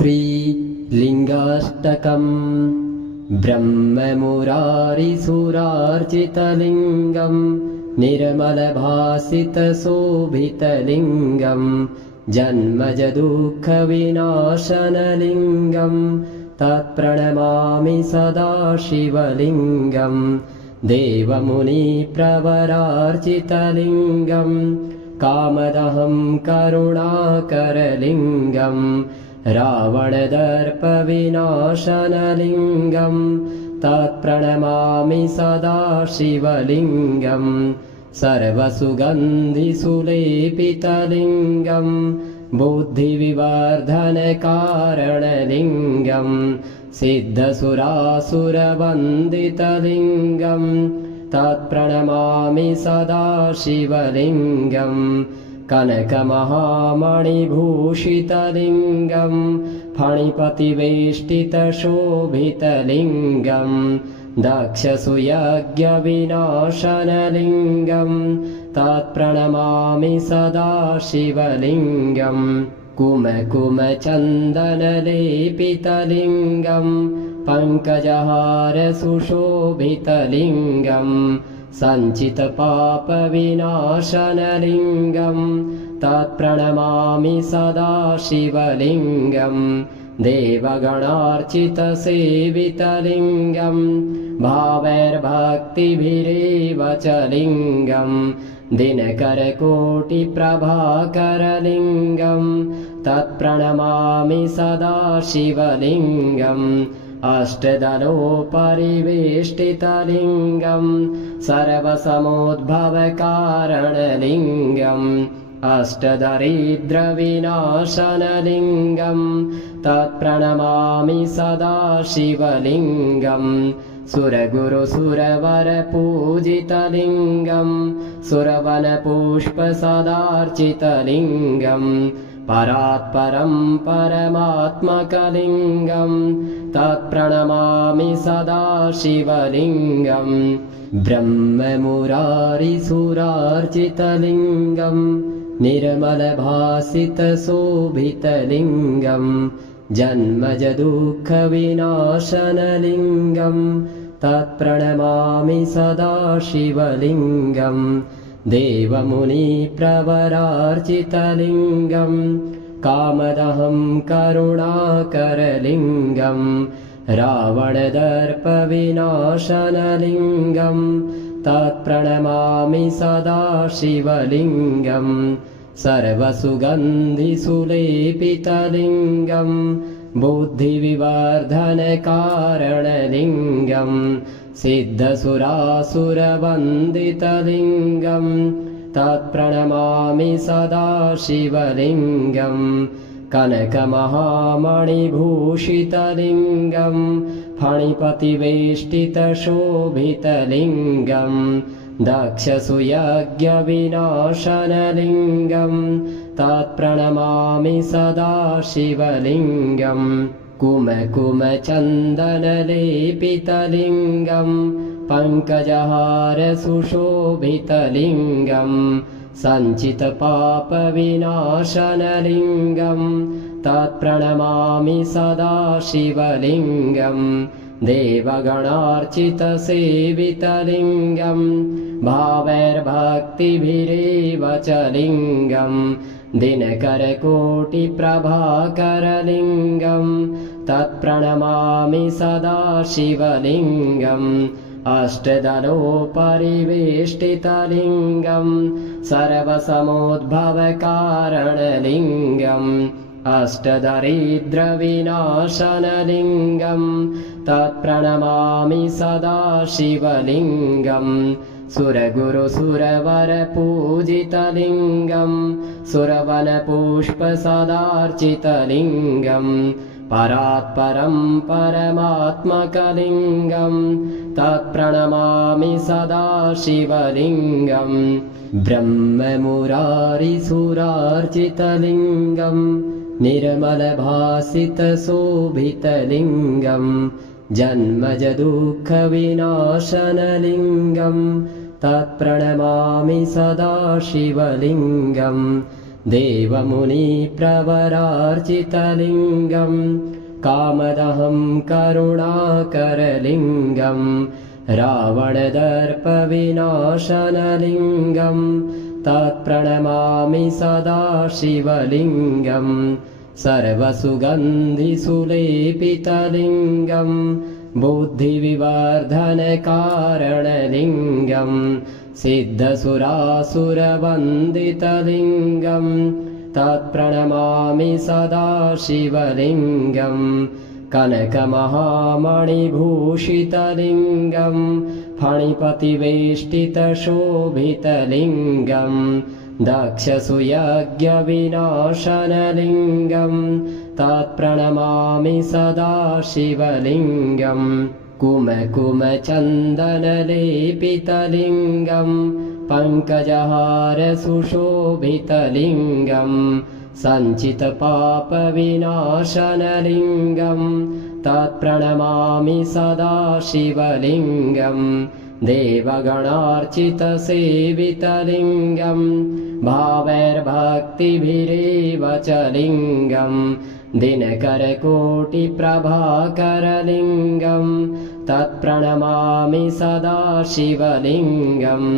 श्रीलिङ्गाष्टकम् ब्रह्ममुरारिसुरार्चितलिङ्गम् निर्मलभासितशोभितलिङ्गम् जन्मजदुःखविनाशनलिङ्गम् तत्प्रणमामि सदा शिवलिङ्गम् देवमुनिप्रवरार्चितलिङ्गम् कामदहं करुणाकरलिङ्गम् रावणदर्पविनाशनलिङ्गम् तत्प्रणमामि सदा शिवलिङ्गम् सर्वसुगन्धिसुलेपितलिङ्गम् बुद्धिविवर्धनकारणलिङ्गम् सिद्धसुरासुरवन्दितलिङ्गम् तत्प्रणमामि सदा शिवलिङ्गम् कनकमहामणिभूषितलिङ्गम् फणिपतिवेष्टितशोभितलिङ्गम् दक्षसुयज्ञविनाशनलिङ्गम् तत्प्रणमामि सदा शिवलिङ्गम् कुमकुमचन्दनलेपितलिङ्गम् पङ्कजहारसुशोभितलिङ्गम् सञ्चितपापविनाशनलिङ्गम् तत्प्रणमामि सदा शिवलिङ्गम् देवगणार्चितसेवितलिङ्गम् भावैर्भक्तिभिरेव च लिङ्गम् दिनकरकोटिप्रभाकरलिङ्गम् तत्प्रणमामि सदा शिवलिङ्गम् अष्टदलोपरिवेष्टितलिङ्गम् सर्वसमोद्भवकारणलिङ्गम् अष्टदरिद्रविनाशनलिङ्गम् तत्प्रणमामि सदा शिवलिङ्गम् सुरगुरुसुरवरपूजितलिङ्गम् सुरवनपुष्पसदार्चितलिङ्गम् परात्परं परमात्मकलिङ्गम् तत्प्रणमामि सदा शिवलिङ्गम् ब्रह्ममुरारिसुरार्चितलिङ्गम् निर्मलभासितशोभितलिङ्गम् जन्मजदुःखविनाशनलिङ्गम् तत्प्रणमामि सदा शिवलिङ्गम् देवमुनिप्रवरार्चितलिङ्गम् कामदहं करुणाकरलिङ्गम् रावणदर्पविनाशनलिङ्गम् तत्प्रणमामि सदा शिवलिङ्गम् सर्वसुगन्धिसुलेपितलिङ्गम् बुद्धिविवर्धनकारणलिङ्गम् सिद्धसुरासुरवन्दितलिङ्गम् तत्प्रणमामि सदा शिवलिङ्गम् कनकमहामणिभूषितलिङ्गम् फणिपतिवेष्टितशोभितलिङ्गम् दक्षसुयज्ञविनाशनलिङ्गम् तत्प्रणमामि सदा शिवलिङ्गम् कुमकुमचन्दनलेपितलिङ्गम् पङ्कजहारसुशोभितलिङ्गम् सञ्चितपापविनाशनलिङ्गम् तत्प्रणमामि सदा शिवलिङ्गम् देवगणार्चितसेवितलिङ्गम् भावैर्भक्तिभिरेव च लिङ्गम् दिनकरकोटिप्रभाकरलिङ्गम् तत्प्रणमामि सदा शिवलिङ्गम् अष्टदलोपरिवेष्टितलिङ्गम् सर्वसमोद्भवकारणलिङ्गम् अष्टदरिद्रविनाशनलिङ्गम् तत्प्रणमामि सदा शिवलिङ्गम् सुरगुरुसुरवरपूजितलिङ्गम् सुरवनपुष्पसदार्चितलिङ्गम् परात्परं परमात्मकलिङ्गम् तत्प्रणमामि सदा शिवलिङ्गम् ब्रह्ममुरारिसुरार्चितलिङ्गम् निर्मलभासितशोभितलिङ्गम् जन्मजदुःखविनाशनलिङ्गम् तत्प्रणमामि सदा शिवलिङ्गम् देवमुनिप्रवरार्चितलिङ्गं कामदहं करुणाकरलिङ्गं रावणदर्पविनाशनलिङ्गं तत्प्रणमामि सदा शिवलिङ्गं सर्वसुगन्धिसुलेपितलिङ्गं बुद्धिविवर्धनकारणलिङ्गं सिद्धसुरासुरवन्दितलिङ्गं तत्प्रणमामि सदा शिवलिङ्गं कनकमहामणिभूषितलिङ्गं फणिपतिवेष्टितशोभितलिङ्गं दक्षसुयज्ञविनाशनलिङ्गं तत्प्रणमामि सदा शिवलिङ्गं कुमकुमचन्दनलेपितलिङ्गं पङ्कजहारसुशोभितलिङ्गं सञ्चितपापविनाशनलिङ्गं तत्प्रणमामि सदा शिवलिङ्गं देवगणार्चितसेवितलिङ्गं भावैर्भक्तिभिरेव च लिङ्गं दिनकरकोटिप्रभाकरलिङ्गं तत्प्रणमामि सदा शिवलिङ्गम्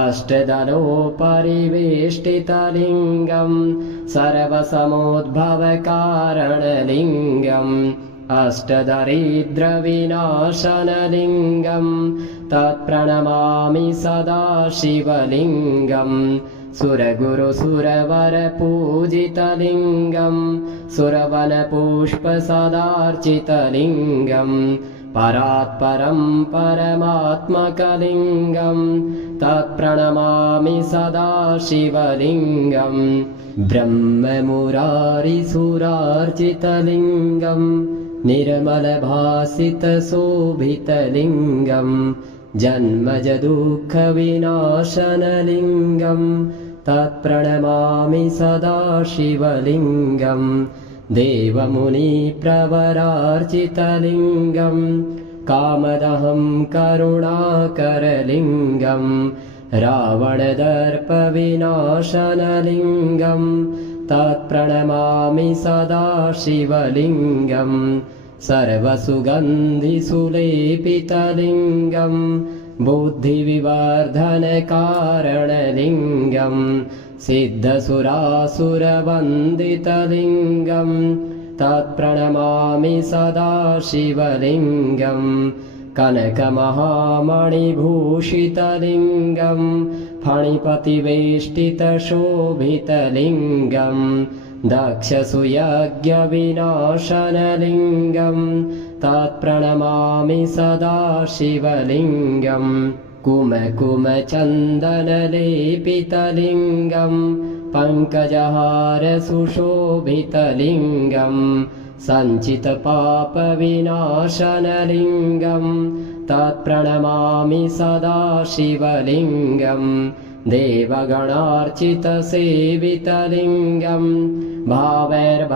अष्टदलोपरिवेष्टितलिङ्गं सर्वसमोद्भवकारणलिङ्गम् अष्टदरिद्रविनाशनलिङ्गं तत्प्रणमामि सदा शिवलिङ्गं सुरगुरुसुरवरपूजितलिङ्गं सुरवनपुष्पसदार्चितलिङ्गं परात्परं परमात्मकलिङ्गं तत्प्रणमामि सदा शिवलिङ्गं ब्रह्ममुरारिसुरार्चितलिङ्गं निर्मलभासितशोभितलिङ्गं जन्मजदुःखविनाशनलिङ्गं तत्प्रणमामि सदा शिवलिङ्गं देवमुनिप्रवरार्चितलिङ्गं कामदहं करुणाकरलिङ्गं रावणदर्पविनाशनलिङ्गं तत्प्रणमामि सदा शिवलिङ्गं सर्वसुगन्धिसुलेपितलिङ्गं बुद्धिविवर्धनकारणलिङ्गं सिद्धसुरासुरवन्दितलिङ्गं तत्प्रणमामि सदा शिवलिङ्गं कनकमहामणिभूषितलिङ्गं फणिपतिवेष्टितशोभितलिङ्गं दक्षसुयज्ञविनाशनलिङ्गं तत्प्रणमामि सदा शिवलिङ्गं कुमकुमचन्दनलेपितलिङ्गं पङ्कजहारसुशोभितलिङ्गं सञ्चितपापविनाशनलिङ्गं तत्प्रणमामि सदा शिवलिङ्गं देवगणार्चितसेवितलिङ्गं भावैर्भक्तिभिरेव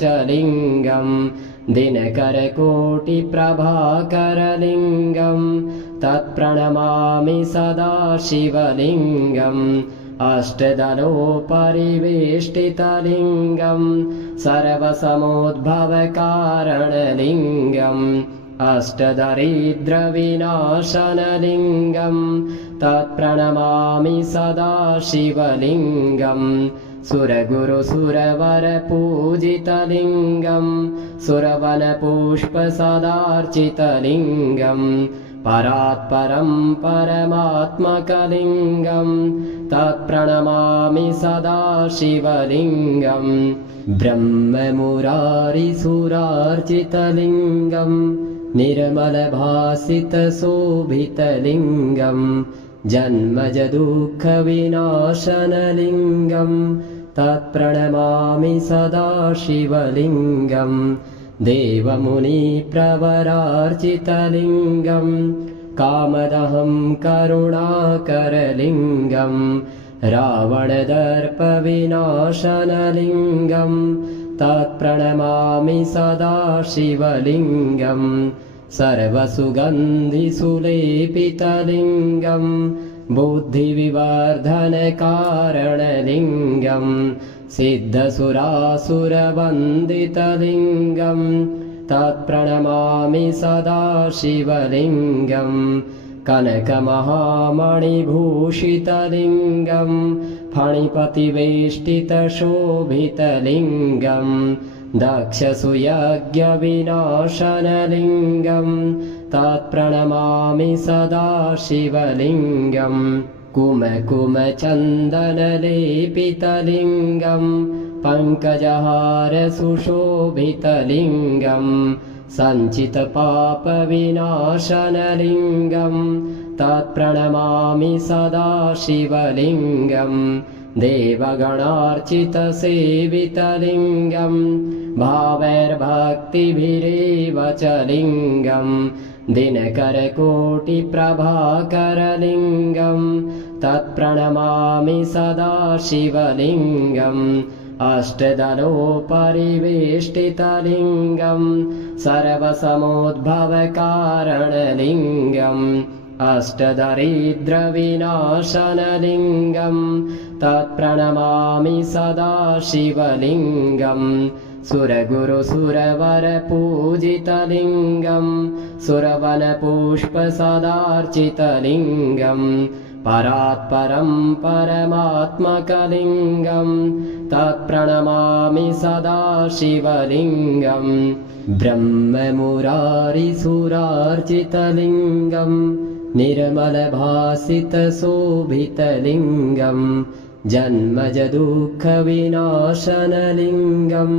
च लिङ्गं दिनकरकोटिप्रभाकरलिङ्गं तत्प्रणमामि सदा शिवलिङ्गम् अष्टदलोपरिवेष्टितलिङ्गं सर्वसमोद्भवकारणलिङ्गम् अष्टदरिद्रविनाशनलिङ्गं तत्प्रणमामि सदा शिवलिङ्गं सुरगुरुसुरवरपूजितलिङ्गं सुरवनपुष्पसदार्चितलिङ्गं परात्परं परमात्मकलिङ्गं तत्प्रणमामि सदा शिवलिङ्गं ब्रह्ममुरारिसुरार्चितलिङ्गं निर्मलभासितशोभितलिङ्गं जन्मजदुःखविनाशनलिङ्गं तत्प्रणमामि सदा शिवलिङ्गं देवमुनिप्रवरार्चितलिङ्गं कामदहं करुणाकरलिङ्गं रावणदर्पविनाशनलिङ्गं तत्प्रणमामि सदा शिवलिङ्गं सर्वसुगन्धिसुलेपितलिङ्गं बुद्धिविवर्धनकारणलिङ्गं सिद्धसुरासुरवन्दितलिङ्गं तत्प्रणमामि सदा शिवलिङ्गं कनकमहामणिभूषितलिङ्गं फणिपतिवेष्टितशोभितलिङ्गं दक्षसुयज्ञविनाशनलिङ्गं तत्प्रणमामि सदा शिवलिङ्गं कुमकुमचन्दनलेपितलिङ्गं पङ्कजहारसुशोभितलिङ्गं सञ्चितपापविनाशनलिङ्गं तत्प्रणमामि सदा शिवलिङ्गं देवगणार्चितसेवितलिङ्गं भावैर्भक्तिभिरेव च लिङ्गं दिनकरकोटिप्रभाकरलिङ्गं तत्प्रणमामि सदा शिवलिङ्गम् अष्टदलोपरिवेष्टितलिङ्गं सर्वसमोद्भवकारणलिङ्गम् अष्टदरिद्रविनाशनलिङ्गं तत्प्रणमामि सदा शिवलिङ्गम् सुरगुरुसुरवरपूजितलिङ्गं सुरवनपुष्पसदार्चितलिङ्गं परात्परं परमात्मकलिङ्गं तत्प्रणमामि सदा शिवलिङ्गं ब्रह्ममुरारिसुरार्चितलिङ्गं निर्मलभासितशोभितलिङ्गं जन्मजदुःखविनाशनलिङ्गं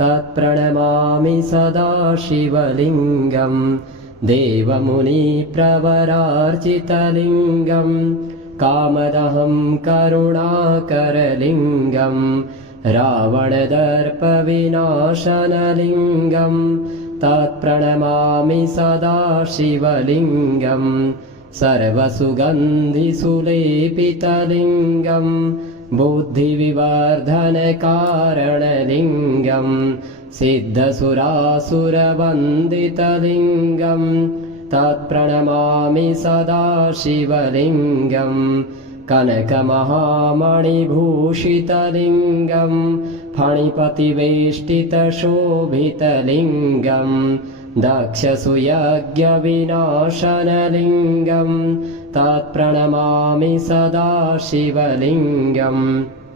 तत्प्रणमामि सदा शिवलिङ्गं देवमुनिप्रवरार्चितलिङ्गं कामदहं करुणाकरलिङ्गं रावणदर्पविनाशनलिङ्गं तत्प्रणमामि सदा शिवलिङ्गं सर्वसुगन्धिसुलेपितलिङ्गं बुद्धिविवर्धनकारणलिङ्गं सिद्धसुरासुरवन्दितलिङ्गं तत्प्रणमामि सदा शिवलिङ्गं कनकमहामणिभूषितलिङ्गं फणिपतिवेष्टितशोभितलिङ्गं दक्षसुयज्ञविनाशनलिङ्गं तत्प्रणमामि सदा शिवलिङ्गं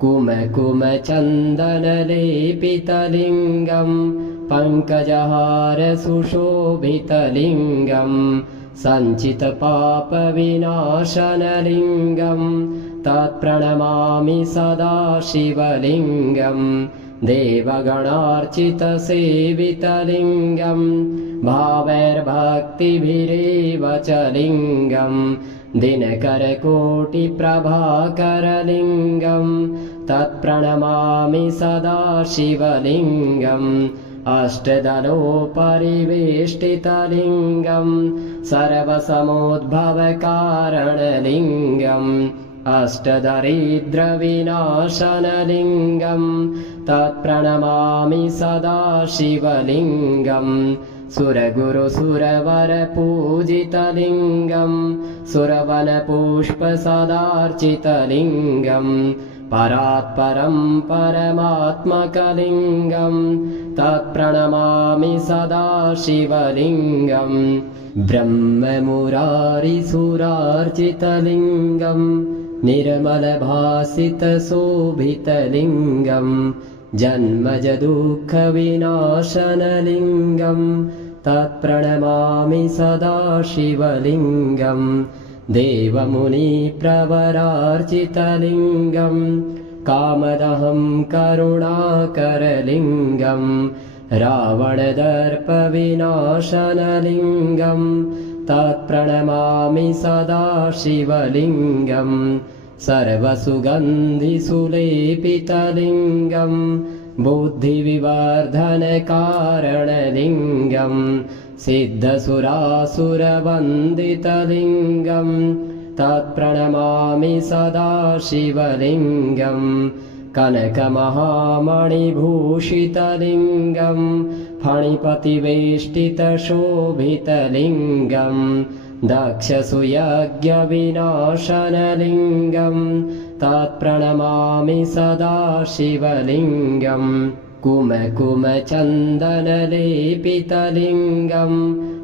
कुमकुमचन्दनलेपितलिङ्गं पङ्कजहारसुशोभितलिङ्गं सञ्चितपापविनाशनलिङ्गं तत्प्रणमामि सदा शिवलिङ्गं देवगणार्चितसेवितलिङ्गं भावैर्भक्तिभिरेव च लिङ्गं दिनकरकोटिप्रभाकरलिङ्गं तत्प्रणमामि सदा शिवलिङ्गम् अष्टदलोपरिवेष्टितलिङ्गं सर्वसमोद्भवकारणलिङ्गम् अष्टदरिद्रविनाशनलिङ्गं तत्प्रणमामि सदा शिवलिङ्गं सुरगुरुसुरवरपूजितलिङ्गं सुरवनपुष्पसदार्चितलिङ्गं परात्परं परमात्मकलिङ्गं तत्प्रणमामि सदा शिवलिङ्गं ब्रह्ममुरारिसुरार्चितलिङ्गं निर्मलभासितशोभितलिङ्गं जन्मजदुःखविनाशनलिङ्गं तत्प्रणमामि सदा शिवलिङ्गं देवमुनिप्रवरार्चितलिङ्गं कामदहं करुणाकरलिङ्गं रावणदर्पविनाशनलिङ्गं तत्प्रणमामि सदा शिवलिङ्गं सर्वसुगन्धिसुलेपितलिङ्गं बुद्धिविवर्धनकारणलिङ्गं सिद्धसुरासुरवन्दितलिङ्गं तत्प्रणमामि सदा शिवलिङ्गं कनकमहामणिभूषितलिङ्गं फणिपतिवेष्टितशोभितलिङ्गं दक्षसूयज्ञविनाशनलिङ्गं तत्प्रणमामि सदा शिवलिङ्गं कुमकुमचन्दनलेपितलिङ्गं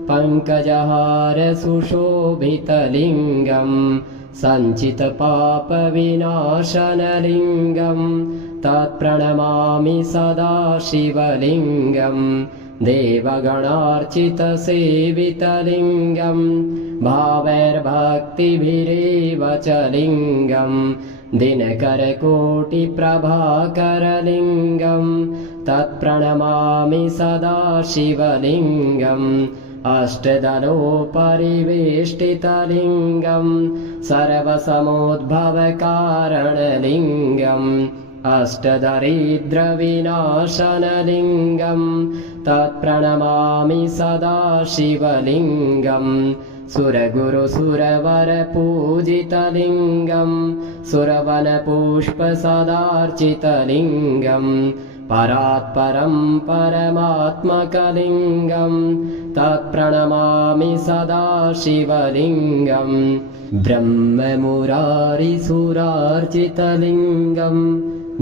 पङ्कजहारसुशोभितलिङ्गं सञ्चितपापविनाशनलिङ्गं तत्प्रणमामि सदा शिवलिङ्गं देवगणार्चितसेवितलिङ्गं भावैर्भक्तिभिरेव च लिङ्गं दिनकरकोटिप्रभाकरलिङ्गं तत्प्रणमामि सदा शिवलिङ्गम् अष्टदलोपरिवेष्टितलिङ्गं सर्वसमोद्भवकारणलिङ्गम् अष्टदरिद्रविनाशनलिङ्गं तत्प्रणमामि सदा शिवलिङ्गं सुरगुरुसुरवरपूजितलिङ्गं सुरवनपुष्पसदार्चितलिङ्गं परात्परं परमात्मकलिङ्गं तत्प्रणमामि सदा शिवलिङ्गं ब्रह्ममुरारिसुरार्चितलिङ्गं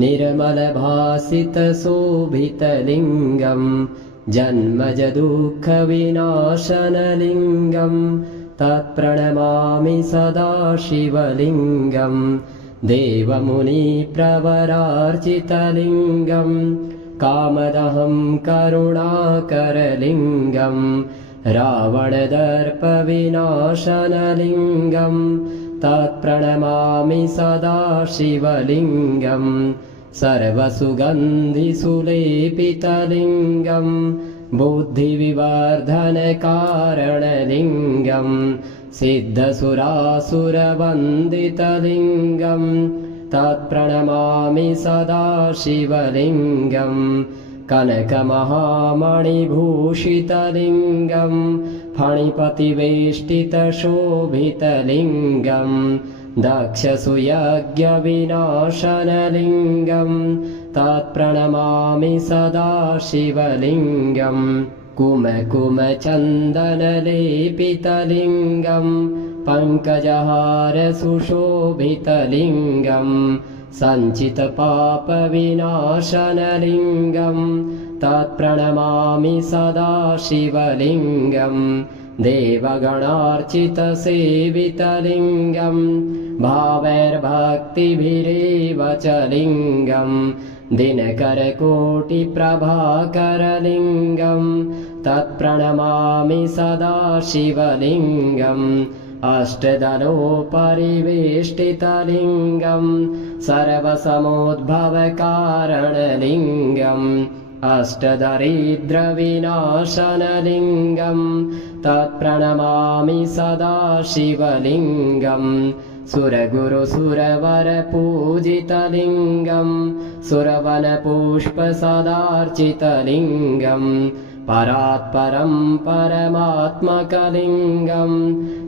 निर्मलभासितशोभितलिङ्गं जन्मजदुःखविनाशनलिङ्गं तत्प्रणमामि सदा शिवलिङ्गं देवमुनिप्रवरार्चितलिङ्गं कामदहं करुणाकरलिङ्गं रावणदर्पविनाशनलिङ्गं तत्प्रणमामि सदा शिवलिङ्गं सर्वसुगन्धिसुलेपितलिङ्गं बुद्धिविवर्धनकारणलिङ्गं सिद्धसुरासुरवन्दितलिङ्गं तत्प्रणमामि सदा शिवलिङ्गं कनकमहामणिभूषितलिङ्गं फणिपतिवेष्टितशोभितलिङ्गं दक्षसूयज्ञविनाशनलिङ्गं तत्प्रणमामि सदा शिवलिङ्गं कुमकुमचन्दनलेपितलिङ्गं पङ्कजहारसुशोभितलिङ्गं सञ्चितपापविनाशनलिङ्गं तत्प्रणमामि सदा शिवलिङ्गं देवगणार्चितसेवितलिङ्गं भावैर्भक्तिभिरेव च लिङ्गं दिनकरकोटिप्रभाकरलिङ्गं तत्प्रणमामि सदा शिवलिङ्गम् अष्टदलोपरिवेष्टितलिङ्गं सर्वसमोद्भवकारणलिङ्गम् अष्टदरिद्रविनाशनलिङ्गं तत्प्रणमामि सदा शिवलिङ्गं सुरगुरुसुरवरपूजितलिङ्गं सुरवनपुष्पसदार्चितलिङ्गं परात्परं परमात्मकलिङ्गं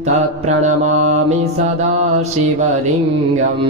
तत्प्रणमामि सदा शिवलिङ्गम्